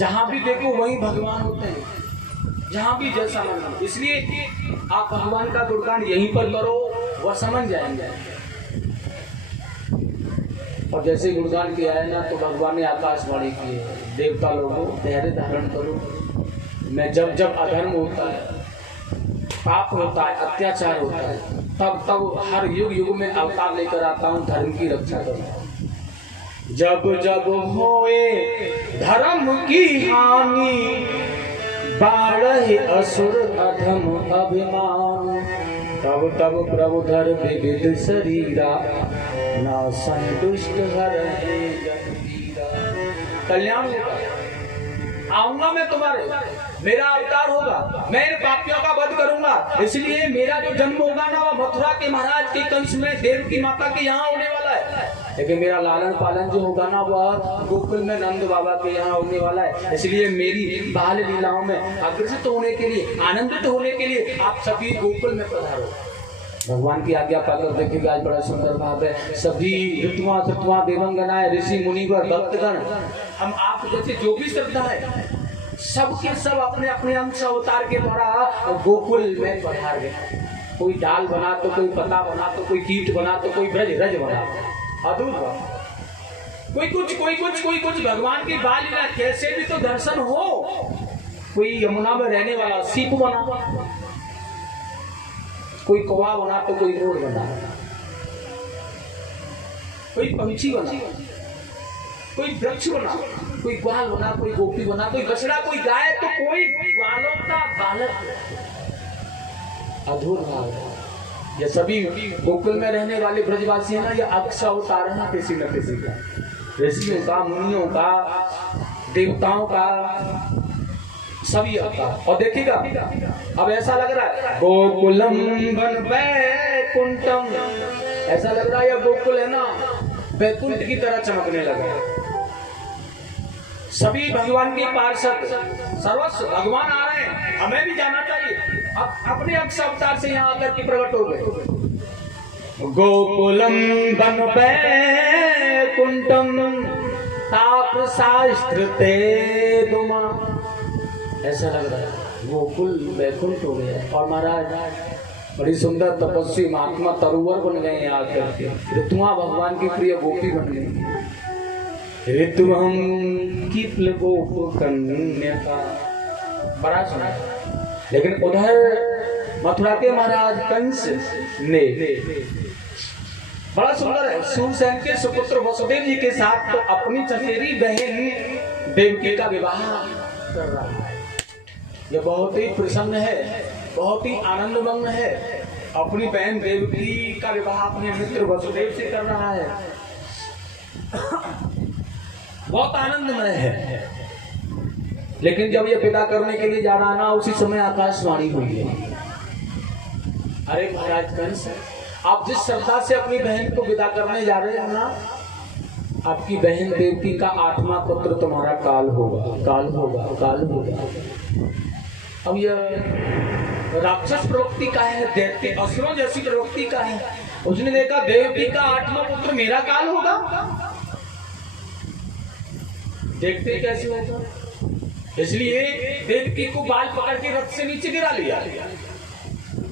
जहां भी देखो वहीं भगवान होते हैं, जहां भी जैसा मन। इसलिए आप भगवान का गुणगान यहीं पर करो, वह समझ जाएंगे। और जैसे गुणगान किया है ना, तो भगवान ने आकाशवाणी की है, देवता लोगों धैर्य धारण करो। मैं जब जब अधर्म होता है, पाप होता है, अत्याचार होता है, तब तब हर युग युग में अवतार लेकर आता हूँ धर्म की रक्षा करूँ। जब जब होए धर्म की हानि, बाढ़े असुर अधम अभिमान, तब तब प्रभु धर विविध शरीरा, ना संतुष्ट हरहि जन पीरा। कल्याण होगा, आऊंगा मैं तुम्हारे, मेरा अवतार होगा, मैं इन पापियों का वध करूंगा। इसलिए मेरा जो जन्म होगा ना, वह मथुरा के महाराज के कंस में देव की माता के यहाँ होने वाला है। लेकिन मेरा लालन पालन जो होगा ना, वह गोकुल में नंद बाबा के यहाँ होने वाला है। इसलिए मेरी बाल लीलाओं में आकर्षित होने के लिए, आनंदित होने के लिए आप सभी गोकुल में पधारो। भगवान की आज्ञा पाकर देखिएगा, आज बड़ा सुंदर भाव है। सभी ऋतुआ देवंगनाएं, ऋषि मुनिवर, भक्तगण, हम आप जैसे जो भी श्रद्धा है, सबके सब अपने अपने अंश अवतार के द्वारा गोकुल में पधार गए। कोई डाल बना तो कोई पत्ता बना तो कोई कीट बना तो कोई ब्रज रज बना, अद्भुत बात। कोई कुछ भगवान की बाल लीला कैसे भी तो दर्शन हो। कोई यमुना में रहने वाला सीप बना, कोई कौवा बना तो कोई मोर बना, कोई पंछी बना, कोई वृक्ष बना, कोई ग्वाल बना, कोई गोपी बना, कोई बछड़ा, कोई गाय, तो कोई ग्वालों का बालक। अधूर भाव। ये सभी गोकुल में रहने वाले ब्रजवासी है ना, ये अक्ष अवतार है ना किसी न किसी का, ऋषियों का, मुनियों का, देवताओं का, सभी अवतार। और देखिएगा अब ऐसा लग रहा है गोकुलम वन वैकुंठम, ऐसा लग रहा है यह गोकुल है ना वैकुंठ की तरह चमकने लगा है। सभी भगवान के पार्षद सर्वस्व भगवान आ रहे हैं, हमें भी जाना चाहिए। अब अपने अक्ष अवतार से यहाँ आकर के प्रकट हो गए। गोकुलम वन वैकुंठम ताप शास्त्र ते दुमा, ऐसा लग रहा है गोकुल वैकुंठ हो गया। और महाराज बड़ी सुंदर तपस्वी महात्मा तरुवर बन गए यहाँ आकर के, ऋतुआ भगवान की प्रिय गोपी बन गई। ऋतुअं कीप्ल गोप कन्या, बड़ा सुना। लेकिन उधर मथुरा के महाराज कंस ने बड़ा सुंदर है, सूरसेन के सुपुत्र वसुदेव जी के साथ तो अपनी चचेरी बहन देवकी का विवाह कर रहा है। यह बहुत ही प्रसन्न है, बहुत ही आनंदमग्न है। अपनी बहन देवकी का विवाह अपने मित्र वसुदेव से कर रहा है, बहुत आनंदमय है। लेकिन जब ये विदा करने के लिए जा रहा ना, उसी समय आकाशवाणी हुई है, अरे महाराज कंस, आप जिस श्रद्धा से अपनी बहन को विदा करने जा रहे हो ना, आपकी बहन देवकी का 8वां पुत्र तुम्हारा काल होगा, काल होगा, काल होगा। अब यह राक्षस प्रवृत्ति का है, दैत्य असुरों जैसी प्रवृत्ति का है। उसने देखा देवकी का 8वां पुत्र मेरा काल होगा, देखते कैसे होता। इसलिए देवकी को बाल पकड़ के रथ से नीचे गिरा लिया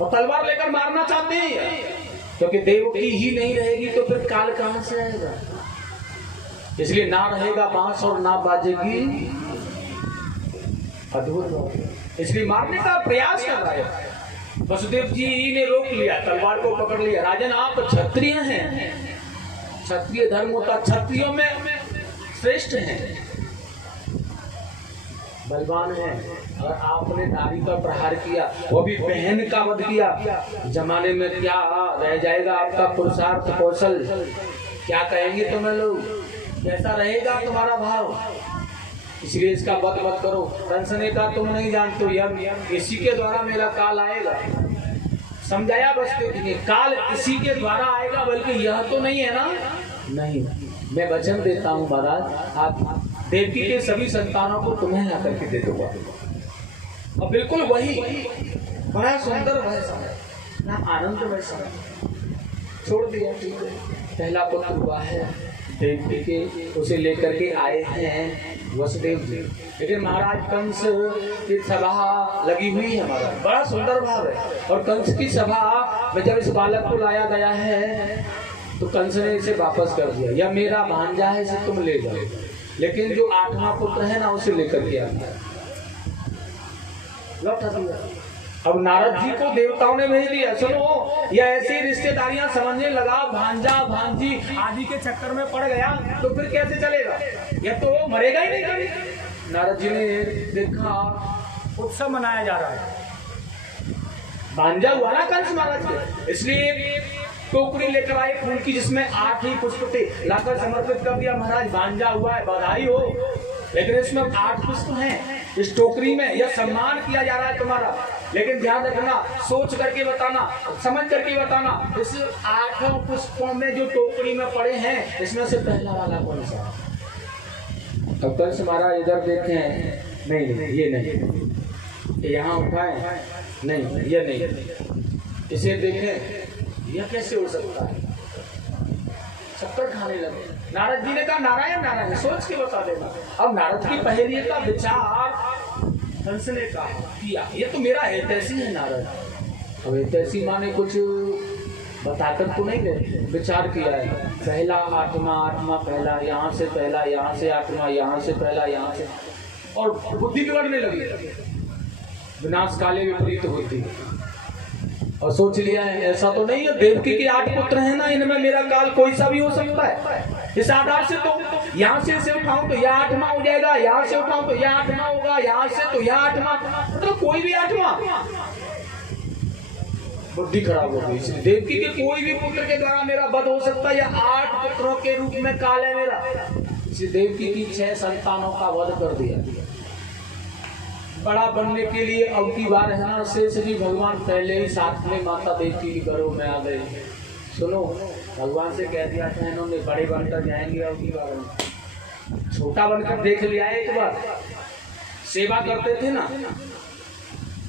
और तलवार लेकर मारना चाहते हैं, क्योंकि देवकी ही नहीं रहेगी तो फिर काल कहां से आएगा। इसलिए ना रहेगा बांस और ना बाजेगी अधूर, इसलिए मारने का प्रयास कर रहा है। वसुदेव जी ने रोक लिया, तलवार को पकड़ लिया। राजन आप क्षत्रिय हैं, क्षत्रिय धर्म होता, क्षत्रियों में श्रेष्ठ हैं, बलवान है, और आपने नारी का प्रहार किया, वो भी बहन का वध किया। जमाने में क्या रह जाएगा आपका पुरुषार्थ कौशल, क्या कहेंगे तुम्हें लोग, कैसा रहेगा तुम्हारा भाव। इसलिए इसका वध मत करो। कंसने का तुम नहीं जानते हो, यह इसी के द्वारा मेरा काल आएगा। समझाया बसते कि काल इसी के द्वारा आएगा, बल्कि यह तो नहीं है ना। नहीं, मैं वचन देता हूँ महाराज, आप देवकी के सभी संतानों को तुम्हें ला करके दे दूंगा। और बिल्कुल वही बड़ा सुंदर वैसा आनंद वैसा छोड़ दिया। ठीक है, पहला पुत्र हुआ है देवकी के, उसे लेकर के आए हैं वसुदेव जी। लेकिन महाराज कंस की सभा लगी हुई है, महाराज बड़ा सुंदर भाव है। और कंस की सभा में जब इस बालक को लाया गया है तो कंस ने इसे वापस कर दिया, या मेरा भांजा है इसे तुम ले जाओ। लेकिन जो 8वां पुत्र है ना उसे लेकर के आ गया, लौटा दिया। अब नारद जी को देवताओं ने भेज दिया, सुनो या ऐसी रिश्तेदारियां समझने लगा, भांजा भांजी आदि के चक्कर में पड़ गया तो फिर कैसे चलेगा, या तो वो मरेगा ही नहीं कभी। नारद जी ने देखा उत्सव मनाया जा रहा है, भांजा हुआ ना कंस महाराज के, इसलिए टोकरी लेकर आए फूल की जिसमें 8 ही पुष्प थे, लाकर समर्पित कर दिया। महाराज भांजा हुआ है, बधाई हो। लेकिन इसमें 8 पुष्प हैं इस टोकरी में, यह सम्मान किया जा रहा है तुम्हारा। लेकिन ध्यान रखना, सोच करके बताना, समझ करके बताना, इस 8 पुष्पों में जो टोकरी में पड़े हैं इसमें से पहला वाला कौन सा? अब कंस महाराज इधर देखें, नहीं ये नहीं, यहाँ उठाए नहीं, ये नहीं, इसे देखें यह कैसे हो सकता है, चक्कर खाने लगे। नारद जी ने कहा नारायण नारायण, सोच के बता देना। अब नारद की पहेली का विचार कंस ने कहा किया, ये तो मेरा हितैषी है नारद। अब हितैषी माने कुछ बताकर तो नहीं गए, विचार किया है, पहला 8वां पहला, यहाँ से पहला, यहाँ से 8वां, यहाँ से पहला, यहाँ से, और बुद्धि बिगड़ने लगी, विनाश काले विपरीत बुद्धि। और सोच लिया है ऐसा तो नहीं है, देवकी के 8 पुत्र हैं ना, इनमें मेरा काल कोई सा भी हो सकता है। इस आधार से तो यहाँ से इसे उठाऊं तो यह 8वां हो जाएगा, यहाँ से उठाऊं तो यह 8वां होगा, यहाँ से तो यह 8वां, मतलब कोई भी 8वां। बुद्धि खराब हो गई। इसलिए देवकी के कोई भी पुत्र के द्वारा मेरा वध हो सकता है, या 8 पुत्रों के रूप में काल है मेरा। इसलिए देवकी की 6 संतानों का वध कर दिया। बड़ा बनने के लिए अब की बार है ना, शेष जी भगवान पहले ही साथ में माता देवकी के घरों में आ गए। सुनो, भगवान से कह दिया था इन्होंने बड़े बनकर जाएंगे, अब की बार छोटा बनकर देख लिया है। एक बार सेवा करते थे ना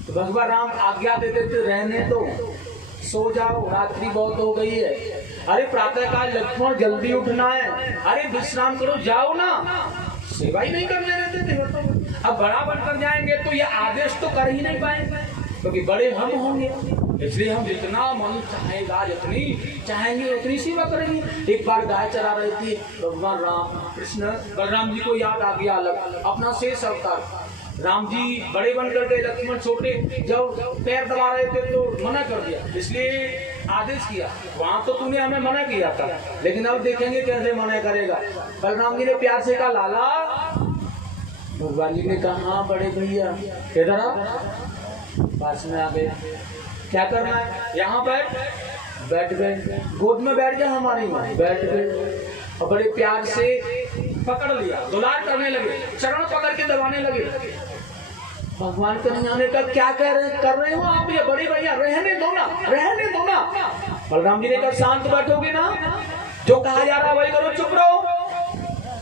तो भगवान राम आज्ञा देते थे रहने दो, सो जाओ, रात्रि बहुत हो गई है। अरे प्रातः काल लक्ष्मण जल्दी उठना है, अरे विश्राम करो, जाओ ना, सेवा ही नहीं करने देते थे। अब बड़ा बनकर जाएंगे तो ये आदेश तो कर ही नहीं पाएंगे, क्योंकि बड़े हम होंगे। इसलिए हम जितना मन चाहेगा, जितनी चाहेंगे उतनी सेवा करेंगे। एक बार गाय चरा रहे थे, भगवान राम कृष्ण बलराम जी को याद आ गया अपना शेष अवतार। राम जी बड़े बनकर गए, लक्ष्मण छोटे, जब पैर दबा रहे थे तो मना कर दिया, इसलिए आदेश किया। वहां तो तूने हमें मना किया था, लेकिन अब देखेंगे कैसे मना करेगा। बलराम जी ने प्यार से कहा लाला। भगवान जी ने कहा हाँ बड़े भैया, इधर आ, पास में आ गए। क्या करना है, यहाँ बैठ गए, गोद में बैठ जा हमारी माँ, बैठ गए और बड़े प्यार से पकड़ लिया, दुलार करने लगे, चरण पकड़ के दबाने लगे। भगवान के नहीं आने का क्या कर रहे हो आप, ये बड़े भैया रहने दो ना, रहने दो ना। बलराम जी ने कहा शांत बैठोगे ना, जो कहा जा रहा वही करो, चुप रहो।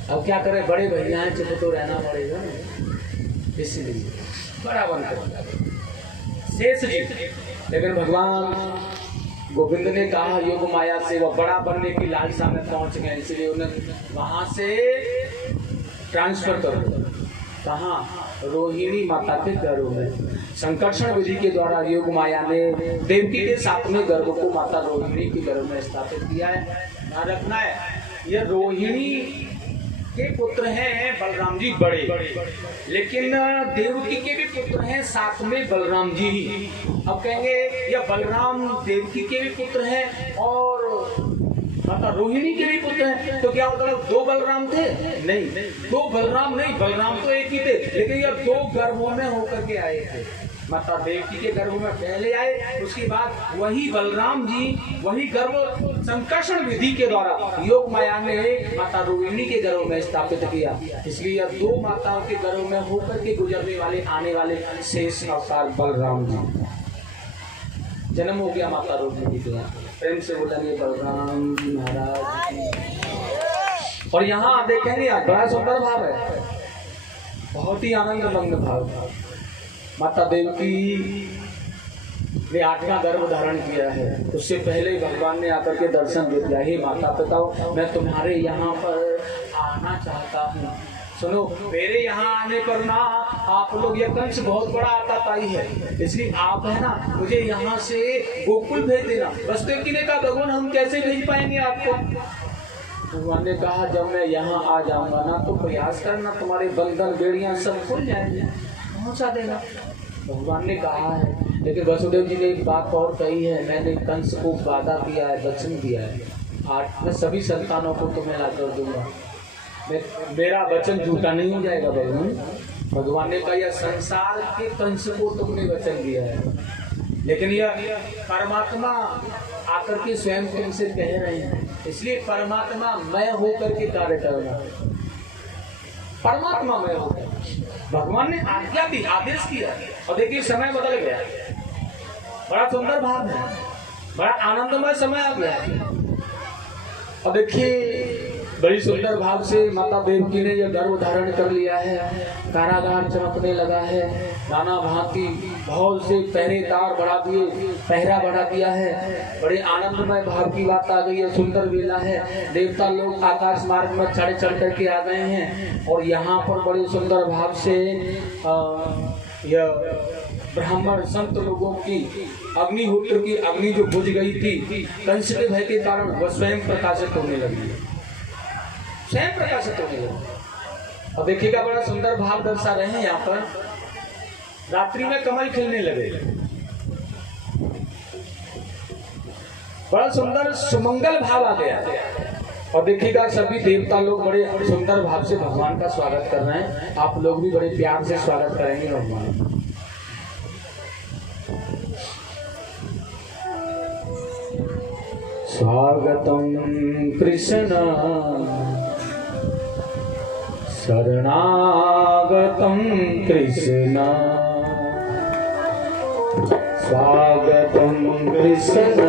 अब क्या करें, बड़े भैया हैं, चुप तो रहना पड़ेगा, इसलिए बड़ा बनकर शेष जी। लेकिन भगवान गोविंद ने कहा योग माया से वह बड़ा बनने की लालसा में पहुंच गए, इसलिए उन्हें वहां से ट्रांसफर कर दिया। कहाँ, रोहिणी माता के गर्भ में। संकर्षण विधि के द्वारा योग माया ने देवकी के 7वें गर्भ को माता रोहिणी के गर्भ में स्थापित किया है। ध्यान रखना है, यह रोहिणी के पुत्र हैं बलराम जी बड़े, लेकिन देवकी के भी पुत्र हैं 7वें बलराम जी ही। अब कहेंगे यह बलराम देवकी के भी पुत्र हैं और माता रोहिणी के भी पुत्र हैं, तो क्या मतलब 2 बलराम थे? नहीं, 2 बलराम नहीं, बलराम तो एक ही थे, लेकिन यह 2 गर्भों में होकर के आए थे। माता देवकी के गर्भ में पहले आए, उसके बाद वही बलराम जी वही गर्भ संकर्षण विधि के द्वारा योग माया ने माता रोहिणी के गर्भ में स्थापित किया। इसलिए यह 2 माताओं के गर्भ में होकर के गुजरने वाले आने वाले शेष अवतार बलराम जी। जन्म हो गया माता रोहिणी के यहाँ, प्रेम से बोलेंगे बलराम महाराज। और यहाँ देखेंगे बड़ा सुंदर भाव है, बहुत ही आनंद मंद भाव। माता देवकी ने 8वां गर्भ धारण किया है, उससे पहले ही भगवान ने आकर के दर्शन दे दिया। हे माता पिता, मैं तुम्हारे यहाँ पर आना चाहता हूँ, सुनो, मेरे यहाँ आने पर ना आप लोग, ये कंस बहुत बड़ा आताताई है, इसलिए आप है ना मुझे यहाँ से गोकुल भेज देना। वसुदेव ने कहा भगवान हम कैसे भेज पाएंगे आपको? भगवान ने कहा जब मैं यहाँ आ जाऊंगा ना तो प्रयास करना, तुम्हारे बंधन बेड़ियां सब खुल जाएंगे, पहुँचा देना। भगवान ने कहा है, लेकिन वसुदेव जी ने एक बात और कही है, मैंने कंस को वादा किया है, वचन दिया है, आज मैं सभी संतानों को तुम्हें ला कर दूंगा, मेरा वचन झूठा नहीं हो जाएगा। भगवान ने कहा यह संसार के कंस को तुमने वचन दिया है, लेकिन यह परमात्मा आकर के स्वयं तुमसे कह रहे हैं, इसलिए परमात्मा मैं होकर के कार्य करना। परमात्मा मैं होकर भगवान ने आज्ञा दी, आदेश किया, और देखिए समय बदल गया, बड़ा सुंदर भाव है, बड़ा आनंदमय समय आ गया। और देखिए बड़ी सुंदर भाव से माता देवकी ने यह गर्भ धारण कर लिया है, कारागार चमकने लगा है, नाना भांति बहुत से पहरेदार बढ़ा दिए, पहरा बढ़ा दिया है, बड़े आनंदमय भाव की बात आ गई है, सुंदर वेला है, देवता लोग आकाश मार्ग में चढ़ करके आ गए हैं, और यहाँ पर बड़े सुंदर भाव से यह ब्राह्मण संत लोगों की अग्निहोत्र की अग्नि जो बुझ गई थी कंस के भय के कारण, वह स्वयं प्रकाशित होने लगी, स्वयं प्रकाशित होने लगी। और देखिएगा बड़ा सुंदर भाव दर्शा रहे हैं यहाँ पर, रात्रि में कमल खिलने लगे, बड़ा सुंदर सुमंगल भाव आ गया। और देखिएगा सभी देवता लोग बड़े सुंदर भाव से भगवान का स्वागत कर रहे हैं, आप लोग भी बड़े प्यार से स्वागत करेंगे भगवान। स्वागतम कृष्ण शरणागतम कृष्ण, स्वागतम कृष्ण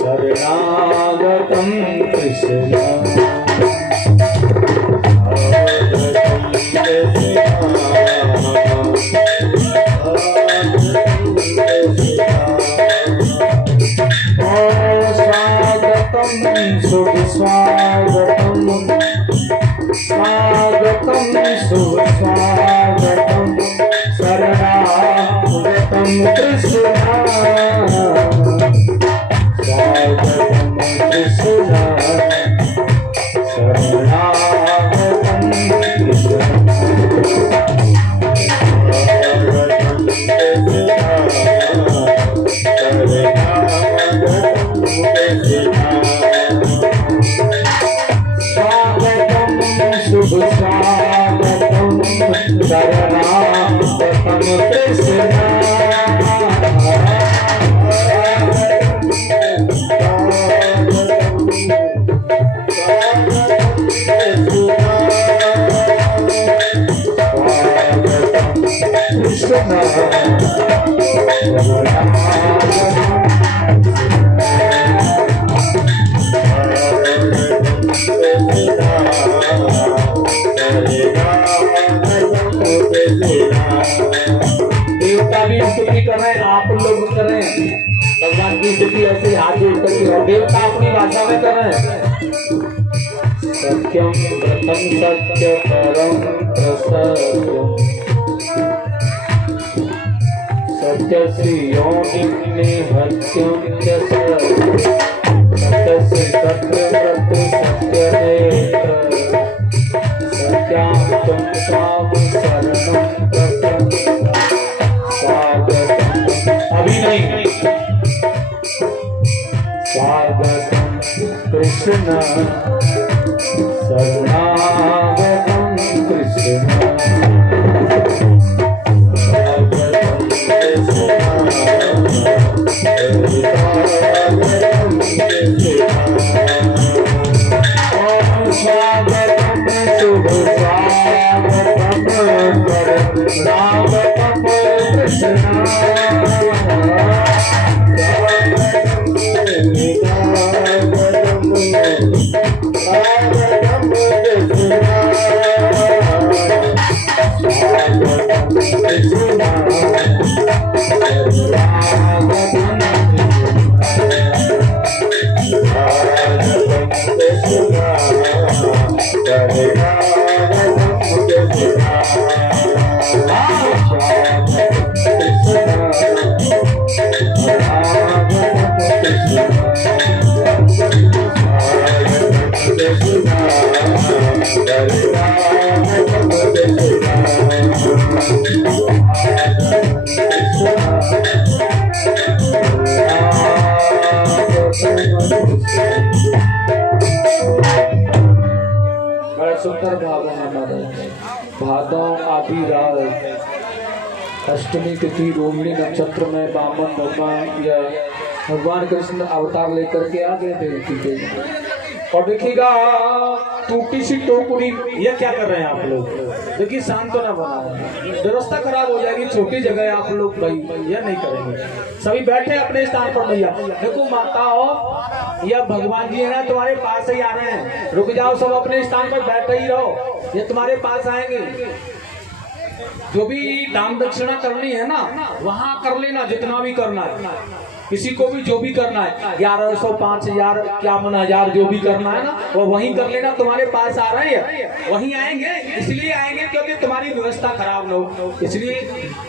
शरणागतम कृष्ण, शुभ स्वागतम, स्वागतम शुभ स्वागतम शरणागतम कृष्ण, स्वागतम कृष्ण शरणागतम कृष्ण, शुभ स्वागतम शरणागतम कृष्ण, देवता भी स्तुति कर रहे हैं, आप लोग कर रहे हैं भगवान की स्तुति ऐसे हाथ जोड़ करके, और देवता अपनी भाषा में कर रहे हैं। सत्यम व्रतम सत्य परम प्रसत्यम, सत्य श्री योनि हत्यम च सत्य से सत्य व्रत सत्य नेत्र, सत्याम स्वाम शरणम प्रसन्न, स्वागतम अभी नहीं, स्वागतम कृष्ण शरणागतम कृष्ण, स्वागतम शुभ स्वागतम शरणागतम कृष्ण, Hare बड़ा सुंदर भाव है हमारा। भादव आदि रात अष्टमी तिथि रोहिणी नक्षत्र में बामन भगवान या भगवान कृष्ण अवतार लेकर के आ गए देवकी के। और देखिएगा टूटी सी टोकरी, ये क्या कर रहे हैं आप लोग? देखिए शांत तो ना बना, व्यवस्था खराब हो जाएगी। छोटी जगह है आप लोग भाई, यह नहीं करेंगे। सभी बैठे अपने स्थान पर। भैया देखो माता हो या भगवान जी है ना, तुम्हारे पास ही आ रहे हैं। रुक जाओ, सब अपने स्थान पर बैठे ही रहो, ये तुम्हारे पास आएंगे। जो भी दान दक्षिणा करनी है ना, वहां कर लेना, जितना भी करना है। किसी को भी जो भी करना है, 1100 5000 51 हजार जो भी करना है ना, वो वहीं कर लेना। तुम्हारे पास आ रहे हैं, वहीं आएंगे। इसलिए आएंगे क्योंकि तुम्हारी व्यवस्था खराब न हो, इसलिए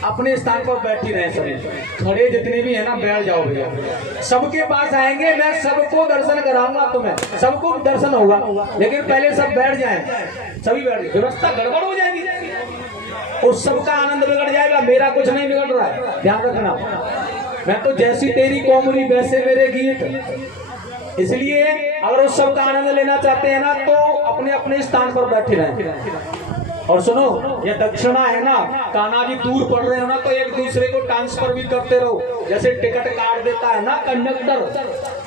अपने स्थान पर बैठ ही रहे। सभी खड़े जितने भी है ना, बैठ जाओ भैया। सबके पास आएंगे, मैं सबको दर्शन कराऊंगा, तुम्हें सबको दर्शन होगा, लेकिन पहले सब बैठ जाए। सभी बैठ, व्यवस्था गड़बड़ हो जाएगी, उस सबका आनंद बिगड़ जाएगा। मेरा कुछ नहीं बिगड़ रहा है, ध्यान रखना। मैं तो जैसी तेरी कोमरी वैसे मेरे गीत। इसलिए अगर उस सब का आनंद लेना चाहते हैं ना, तो अपने अपने स्थान पर बैठे रहें। और सुनो, ये दक्षिणा है ना, कान्हा जी दूर पड़ रहे हो ना, तो एक दूसरे को ट्रांसफर भी करते रहो। जैसे टिकट काट देता है ना कंडक्टर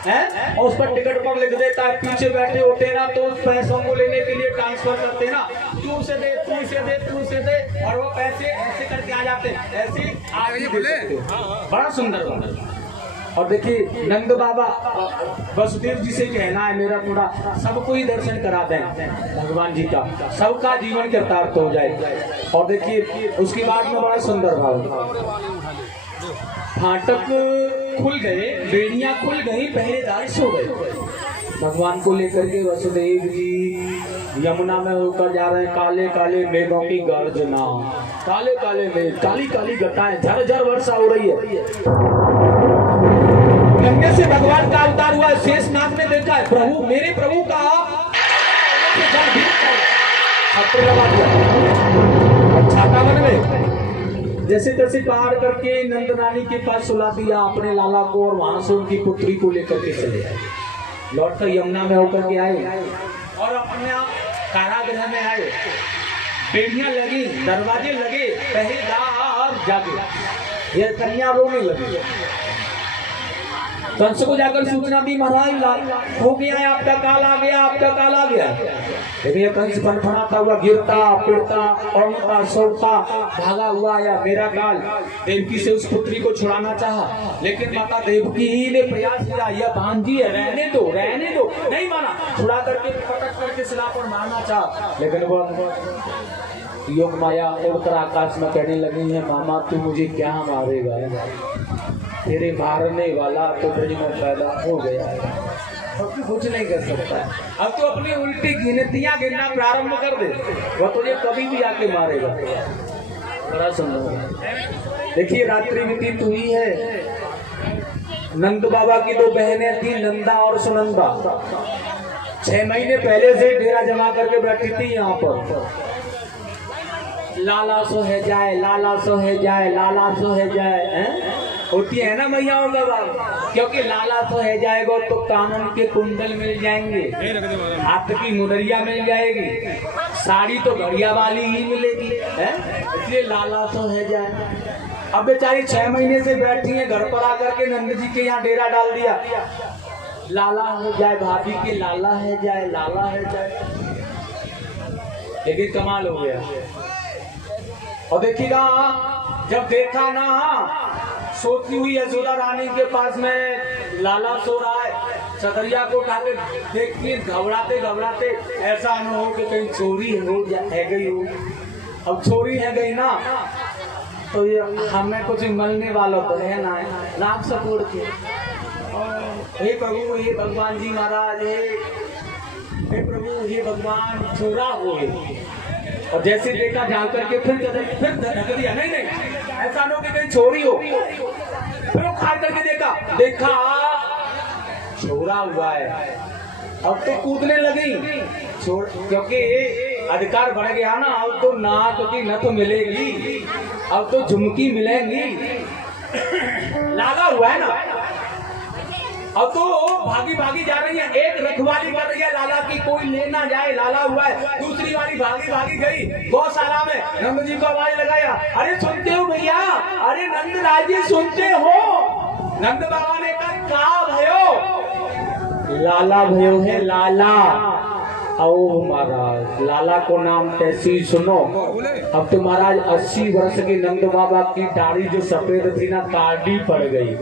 है, और उस पर टिकट पर लिख देता है, पीछे बैठे होते हैं ना, तो उस पैसों को लेने के लिए ट्रांसफर करते हैं ना, तू से दे, तू से दे, तू से दे, और वो पैसे ऐसे करके आ जाते हैं, ऐसे आगे बोले। बड़ा सुंदर। और देखिए नंद बाबा वसुदेव जी से कहना है मेरा, थोड़ा सबको ही दर्शन करा दें भगवान जी का, सबका जीवन कृतार्थ हो जाए। और देखिए उसके बाद में बड़ा सुंदर भाव, फाटक खुल गए, बेड़ियां खुल गई, पहरेदार सो गए। भगवान को लेकर के वसुदेव जी यमुना में होकर जा रहे हैं। काले काले मेघों की गर्जना, काले काले मेघ, काली काली घटाएं, झरझर वर्षा हो रही है। गंगे से भगवान का अवतार हुआ है। शेषनाग ने देखा है, प्रभु मेरे प्रभु का छाता बन गए। जैसे तैसे पार करके नंद नानी के पास सुला दिया अपने लाला को, और वहां से उनकी पुत्री को लेकर के चले आए। लौट कर यमुना में होकर के आए और अपने कारागृह में आए। बेड़ियां लगी, दरवाजे लगे, पहरेदार जागे। ये कन्या रोने लगी। कंस को जाकर सूचना दी, महाराज हो गया है, आपका काल आ गया, आपका काल आ गया। लेकिन कंस फनफनाता हुआ गिरता पिड़ता और सोता भागा हुआ आया। मेरा काल देवकी से उस पुत्री को छुड़ाना चाहा, लेकिन माता देवकी ही ने प्रयास किया, यह भांजी है, रहने दो रहने दो, नहीं माना। छुड़ा करके पटक करके सिला पर मारना चाहा, लेकिन वो योग माया उड़कर आकाश में कहने लगी है, मामा तू मुझे क्या मारेगा, तेरे मारने वाला तो ब्रज में पैदा हो गया है, अब तू कुछ नहीं कर सकता। अब तो अपनी उल्टी गिनतियां गिनना प्रारंभ कर दे, वो तुझे कभी भी आके मारेगा। बड़ा सुंदर। देखिए रात्रि व्यतीत हुई है। नंद बाबा की दो बहनें थी, नंदा और सुनंदा। 6 महीने पहले से डेरा जमा करके बैठी थी यहाँ पर। लाला सो है जाए, लाला सो है जाए, लाला सो है जाए, होती है ना मैयाओं का बात। क्योंकि लाला तो है जाएगा तो कानून के कुंडल मिल जाएंगे, हाथ की मुनरिया मिल जाएगी, साड़ी तो बढ़िया वाली ही मिलेगी, इसलिए लाला तो है जाए। अब बेचारी 6 महीने से बैठी है, घर पर आकर के नंद जी के यहाँ डेरा डाल दिया। लाला हो जाए भाभी के, लाला है जाए, लाला है जाए। लेकिन कमाल हो गया। और देखिएगा जब देखा ना, सोती हुई यशोदा रानी के पास में लाला सो रहा है, चदरिया को उठा के देखती है, घबराते घबराते ऐसा न हो कि कहीं चोरी है गई हो। अब चोरी है गई ना, तो ये हमें कुछ मिलने वाला तो है ना, नाक सपोड़ के हे प्रभु हे भगवान जी महाराज, हे प्रभु हे भगवान, चोरा हो गए। और जैसे देखा जा करके फिर ढक दिया, नहीं ऐसा न हो कि कहीं चोरी हो। फिर उखाड़ करके देखा छोरा हुआ है। अब तो कूदने लगी, क्योंकि अधिकार बढ़ गया ना, अब तो नाक की नथ मिलेगी, अब तो झुमकी मिलेंगी। लाला हुआ है ना, अब तो भागी भागी जा रही है, एक रखवाली कर रही है लाला की, कोई लेना जाए, लाला हुआ है। दूसरी वाली भागी भागी गई गौशाला में, नंद जी को आवाज लगाया, अरे सुनते हो भैया, अरे नंद राज जी सुनते हो? नंद बाबा ने कहा भयो? लाला भयो है लाला। आओ महाराज, लाला को नाम तैसी सुनो। अब तो महाराज 80 वर्ष के नंद बाबा की दाढ़ी जो सफेद थी ना, काली पड़ गई।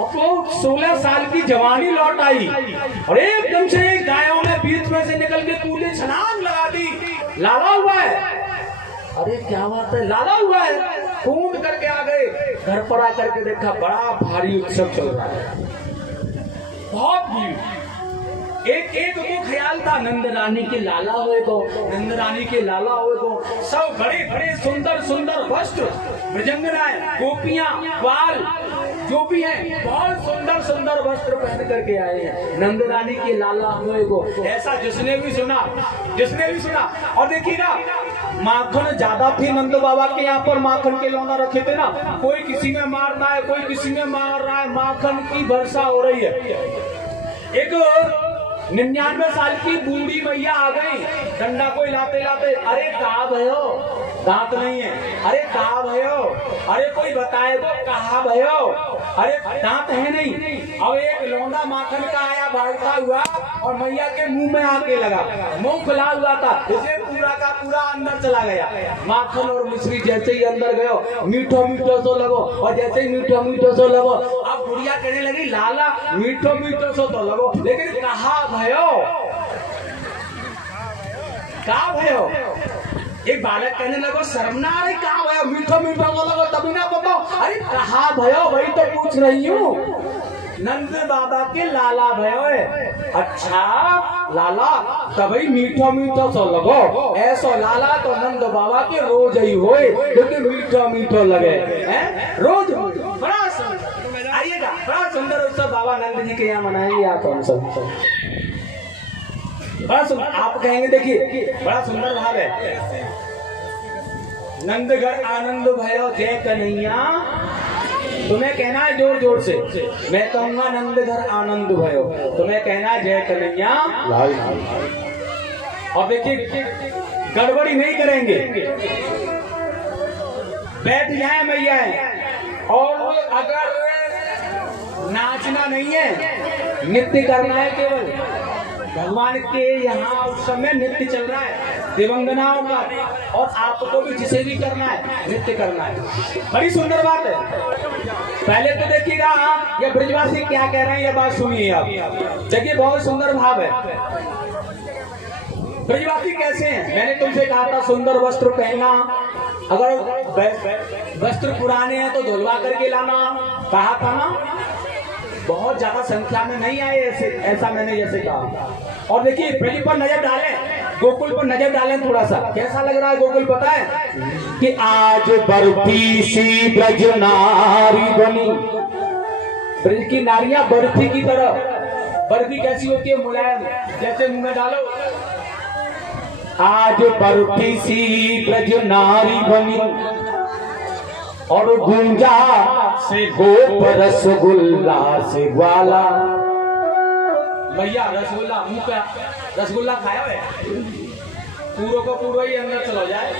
अब तो 16 साल की जवानी लौट आई और एकदम से गायों ने बीच में से निकल के कूदे छलांग लगा दी। लाला हुआ है, अरे क्या बात है, लाला हुआ है। कूद करके आ गए, घर पर आकर के देखा बड़ा भारी उत्सव चल रहा है, बहुत भीड़। एक को ख्याल था नंद रानी के लाला हुए को, नंद रानी के लाला हुए को। सब बड़े बड़े सुंदर सुंदर वस्त्र, मृजंगनाएं, गोपियां, बाल जो भी है, बहुत सुंदर सुंदर वस्त्र पहन करके आए हैं नंद रानी के लाला हुए को। ऐसा जिसने भी सुना, जिसने भी सुना। और देखिएगा, माखन ज्यादा थे नंद बाबा के यहाँ पर, माखन के लौंडा रखे थे ना, कोई किसी में मारता है, कोई किसी में मार रहा है, माखन की वर्षा हो रही है। एक 99 साल की बूढ़ी मैया आ गई, डंडा को हिलाते हिलाते, अरे कहा भयो, दांत नहीं है, अरे कहा भयो, अरे कोई बताए तो कहा भयो, अरे दांत है नहीं। अब एक लौंडा माखन का आया भागता हुआ और मैया के मुंह में आके लगा, मुंह खुला हुआ था, इसे पूरा का पूरा अंदर चला गया। माखन और मिश्री जैसे ही अंदर गयो, मीठो मीठो सो लगो, और जैसे ही मीठो मीठो सो लगो, अब बुढ़िया कहने लगी, लाला मीठो मीठो सो तो लगो, लेकिन कहा भयो, कहा भयो। एक बालक कहने लगो, शर्म ना आ रही, कहा भयो, मीठो मीठो सो लगो, तभी ना बताओ, अरे कहा भयो, वही तो पूछ रही हूँ। नंद बाबा के लाला भयो है। अच्छा लाला, तभी मीठो मीठो सो लगो, ऐसो लाला तो नंद बाबा के रोज ही होए, क्योंकि मीठो मीठो लगे हैं रोज। बड़ा आइएगा, बड़ा सुंदर उत्सव बाबा नंद जी के यहाँ मनाएंगे आप हम सब। बड़ा सुंदर, आप कहेंगे देखिए बड़ा सुंदर भाव है। नंदगढ़ आनंद भयो जय कन्हैया, तुम्हें कहना है जोर जोर से, मैं कहूंगा नंदगढ़ आनंद भयो, तुम्हें कहना है जय कन्हैया लाल। और देखिए गड़बड़ी नहीं करेंगे, बैठ जाए मैया, और अगर नाचना नहीं है, नृत्य करना है केवल। भगवान के यहाँ उस समय नृत्य चल रहा है दिवंगनाओं का, और आपको भी जिसे भी करना है नृत्य करना है। बड़ी सुंदर बात है। पहले तो देखिएगा ये ब्रजवासी क्या कह रहे हैं, ये बात सुनिए आप, देखिए बहुत सुंदर भाव है। ब्रजवासी कैसे हैं? मैंने तुमसे कहा था सुंदर वस्त्र पहनना, अगर वस्त्र पुराने हैं तो धुलवा करके लाना, कहा था ना। बहुत ज्यादा संख्या में नहीं आए ऐसा मैंने जैसे कहा। और देखिए ब्रज पर नजर डालें, गोकुल पर नजर डालें, थोड़ा सा कैसा लग रहा है गोकुल, पता है कि आज बर्फी सी ब्रज नारी बनी। ब्रज की नारियां बर्फी की तरह, बर्फी कैसी होती है, मुलायम, जैसे मुंह में डालो। आज बर्फी सी ब्रज नारी बनी, और गूंजा से गोप रसगुल्ला से ग्वाला। भैया रसगुल्ला, मुंह पे रसगुल्ला खाया है, पूरो को पूरा ही अंदर चलो जाए।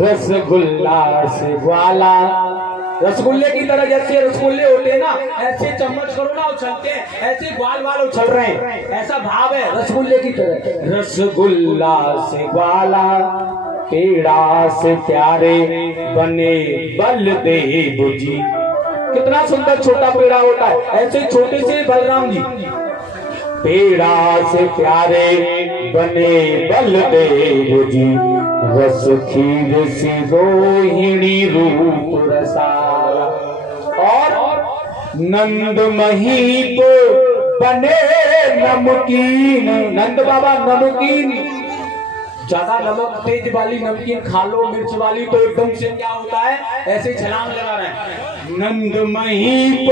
रसगुल्ला से ग्वाला, रसगुल्ले की तरह जैसे रसगुल्ले होते हैं ना, ऐसे चम्मच करो ना उछलते हैं, ऐसे ग्वाल वाल उछल रहे हैं, ऐसा भाव है रसगुल्ले की तरह। रसगुल्ला से ग्वाला, पेड़ा से प्यारे बने बलदेव जी। कितना सुंदर छोटा पेड़ा होता है, ऐसे छोटे से बलराम जी। पेड़ा से प्यारे बने बलदेव जी, रस खीर से रोहिणी रूप रसारा। और नंद महीप बने नमकीन, नंद बाबा नमकीन, ज्यादा नमक तेज वाली नमकीन खा लो, मिर्च वाली तो एकदम से क्या होता है, ऐसे छलांग लगा रहे हैं। नंद महीप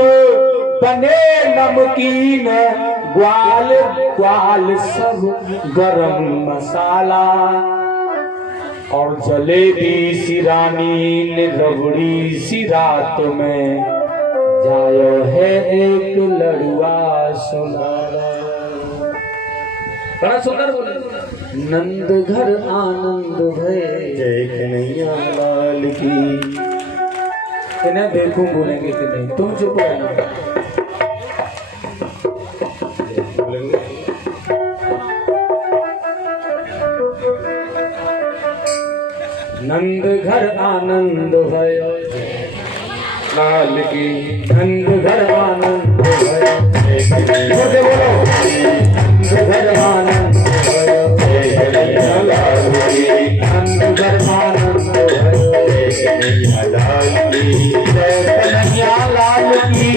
बने नमकीन, ग्वाल ग्वाल सब गरम मसाला और जलेबी सी रानी ने रबड़ी सी रात में जायो है एक लड़ुआ सुनारा। बड़ा सुंदर बोले। नंद घर आनंद भय जय कन्हैया लाल की। इन्हें देखूं बोलेंगे कि नहीं, तुम चुप रहना। नंद घर आनंद भय लाल की। नंद घर आनंद भय बोलो नंद घर आनंद भय लाल की। नंद घर आनंद भय लाल की। कन्हैया लाल की।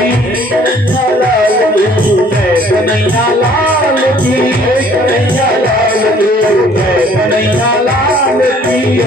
कन्हैया लाल की। कन्हैया लाल की। कन्हैया लाल की। कन्हैया लाल की।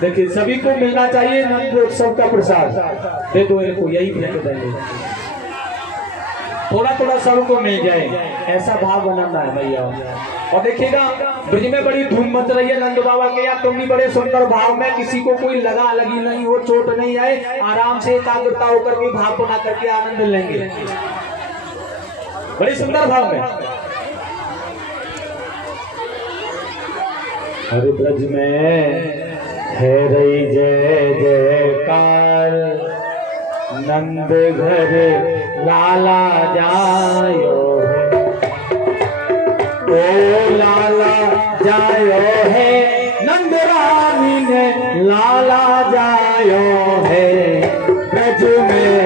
देखिए सभी को मिलना चाहिए नंद उत्सव का प्रसाद। दे दो इनको, यही भेंट देंगे। थोड़ा थोड़ा सबको मिल जाए, ऐसा भाव बनाना है भैया। और देखिएगा ब्रिज में बड़ी धूम मच रही है नंद बाबा के यहाँ। तुम भी बड़े सुंदर भाव में, किसी को कोई लगा लगी नहीं हो, चोट नहीं आए, आराम से एकाग्रता होकर के भाव बना करके आनंद लेंगे बड़ी सुंदर भाव में। हर ब्रज में है रही जय जयकार, नंद घर लाला जायो है, ओ लाला जायो है, नंद रानी ने लाला जायो है। ब्रज में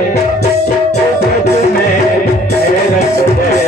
है रस लाला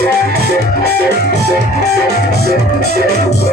Thank you.